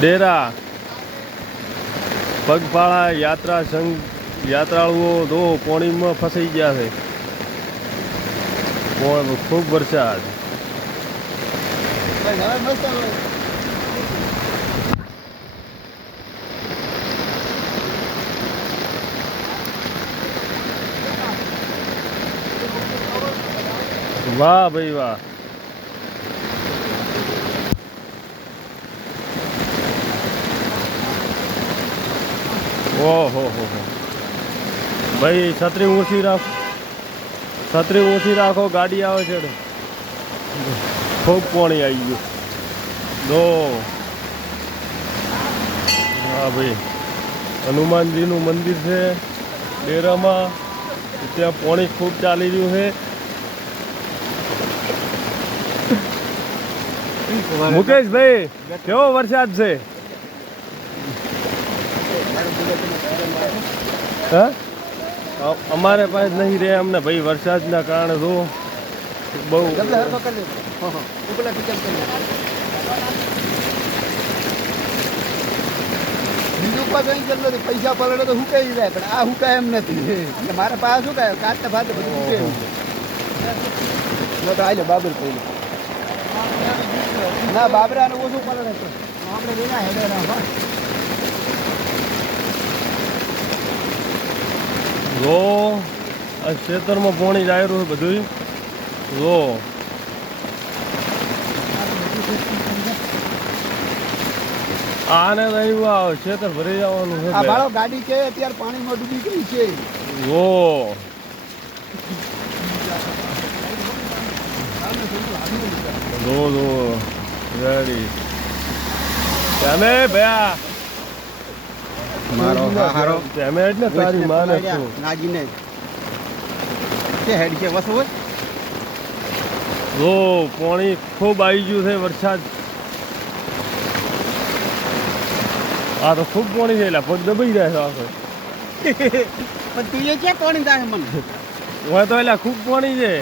ડેરા પગપાળા યાત્રા સંઘ યાત્રાળુઓ દો પોણીમાં ફસાઈ ગયા છે. ખૂબ વરસાદ. વાહ ભાઈ વાહ. ઓહો હો ભાઈ છત્રી ઊંચી રાખો, છત્રી ઊંચી રાખો, ગાડી આવે છે. ખૂબ પાણી આવી ગયું. દો હા ભાઈ, હનુમાનજીનું મંદિર છે ડેરામાં. ત્યાં પાણી ખૂબ ચાલી રહ્યું છે. મુકેશભાઈ કેવો વરસાદ છે? હા અમારે પાસે નહીં રહે અમને ભાઈ, વરસાદના કારણે તો બહુ પૈસા પલડે તો હુકાઈ જાય, પણ આ હુકાય એમ નથી. મારા પાસે શું કાય કાચના ભાત બધું હુકાય. હાલે બાબર કહ્યું ના બાબરાને ઓછું પલડે છે. આપણે જોયા હેડે જો આ ખેતરમાં પાણી જ આવ્યું છે બધું. જો આને રહ્યું ખેતર ભરી જવાનું છે. મારો ગાડી છે અત્યારે પાણીમાં ડૂબી ગઈ છે. જો જો જો રેડી તમે ભયા મારો હારો તમે જ ને તારી માને છું નાજીને કે હેડ છે વસ હોય. જો પાણી ખૂબ આવી ગયું છે. વરસાદ આ તો ખૂબ પાણી છે. એટલે પગ દબાઈ જાય છે આખો. પણ તું એ ક્યાં પાણી થાય મને હોય તો એટલે ખૂબ પાણી છે.